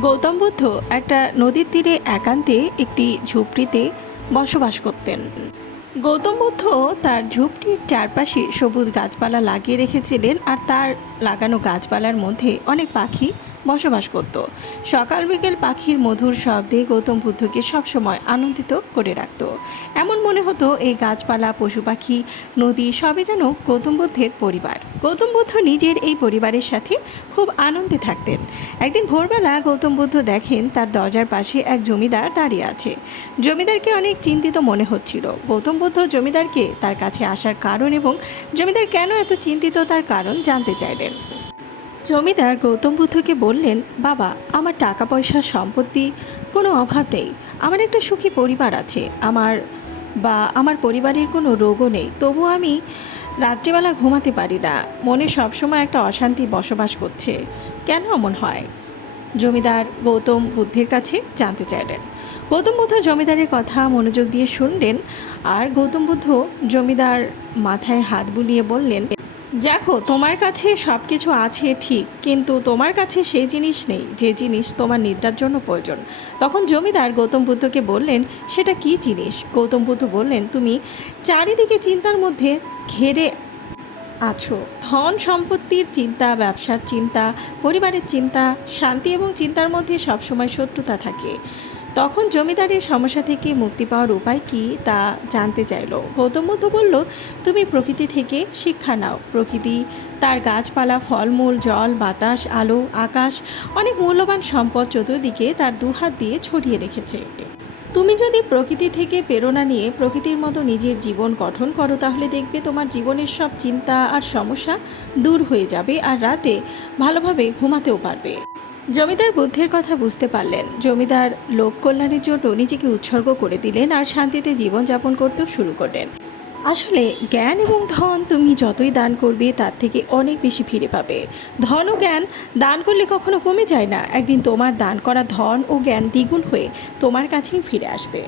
গৌতম বুদ্ধ একটা নদীর তীরে একান্তে একটি ঝুপড়িতে বসবাস করতেন। গৌতম বুদ্ধ তার ঝুপড়ির চারপাশে সবুজ গাছপালা লাগিয়ে রেখেছিলেন, আর তার লাগানো গাছপালার মধ্যে অনেক পাখি বসবাস করত। সকাল বিকেল পাখির মধুর শব্দে গৌতম বুদ্ধকে সবসময় আনন্দিত করে রাখত। এমন মনে হতো এই গাছপালা, পশু পাখি, নদী সবই যেন গৌতম বুদ্ধের পরিবার। গৌতম বুদ্ধ নিজের এই পরিবারের সাথে খুব আনন্দে থাকতেন। একদিন ভোরবেলা গৌতম বুদ্ধ দেখেন তার দরজার পাশে এক জমিদার দাঁড়িয়ে আছে। জমিদারকে অনেক চিন্তিত মনে হচ্ছিল। গৌতম বুদ্ধ জমিদারকে তার কাছে আসার কারণ এবং জমিদার কেন এত চিন্তিত তার কারণ জানতে চাইলেন। জমিদার গৌতম বুদ্ধকে বললেন, বাবা, আমার টাকা পয়সা সম্পত্তি কোনো অভাব নেই। আমার একটা সুখী পরিবার আছে। আমার পরিবারের কোনো রোগও নেই। তবু আমি রাত্রিবেলা ঘুমাতে পারি না। মনে সবসময় একটা অশান্তি বসবাস করছে। কেন এমন হয়? জমিদার গৌতম বুদ্ধের কাছে জানতে চাইলেন। গৌতম বুদ্ধ জমিদারের কথা মনোযোগ দিয়ে শুনলেন, আর গৌতম বুদ্ধ জমিদার মাথায় হাত বুলিয়ে বললেন, দেখো, তোমার কাছে সব কিছু আছে ঠিক, কিন্তু তোমার কাছে সেই জিনিস নেই যে জিনিস তোমার নিদ্রার জন্য প্রয়োজন। তখন জমিদার গৌতম বুদ্ধকে বললেন, সেটা কি জিনিস? গৌতম বুদ্ধ বললেন, তুমি চারিদিকে চিন্তার মধ্যে ঘেরে আছো। ধন সম্পত্তির চিন্তা, ব্যবসার চিন্তা, পরিবারের চিন্তা, শান্তি এবং চিন্তার মধ্যে সবসময় শত্রুতা থাকে। তখন জমিদারের সমস্যা থেকে মুক্তি পাওয়ার উপায় কি তা জানতে চাইল। গৌতম বুদ্ধ বলল, তুমি প্রকৃতি থেকে শিক্ষা নাও। প্রকৃতি তার গাছপালা, ফলমূল, জল, বাতাস, আলো, আকাশ, অনেক মূল্যবান সম্পদ চতুর্দিকে তার দুহাত দিয়ে ছড়িয়ে রেখেছে। তুমি যদি প্রকৃতি থেকে প্রেরণা নিয়ে প্রকৃতির মতো নিজের জীবন গঠন করো, তাহলে দেখবে তোমার জীবনের সব চিন্তা আর সমস্যা দূর হয়ে যাবে, আর রাতে ভালোভাবে ঘুমাতেও পারবে। জমিদার বুদ্ধের কথা বুঝতে পারলেন। জমিদার লোক কল্যাণের জন্য নিজেকে উৎসর্গ করে দিলেন আর শান্তিতে জীবনযাপন করতেও শুরু করলেন। আসলে জ্ঞান এবং ধন তুমি যতই দান করবে তার থেকে অনেক বেশি ফিরে পাবে। ধন ও জ্ঞান দান করলে কখনো কমে যায় না। একদিন তোমার দান করা ধন ও জ্ঞান দ্বিগুণ হয়ে তোমার কাছেই ফিরে আসবে।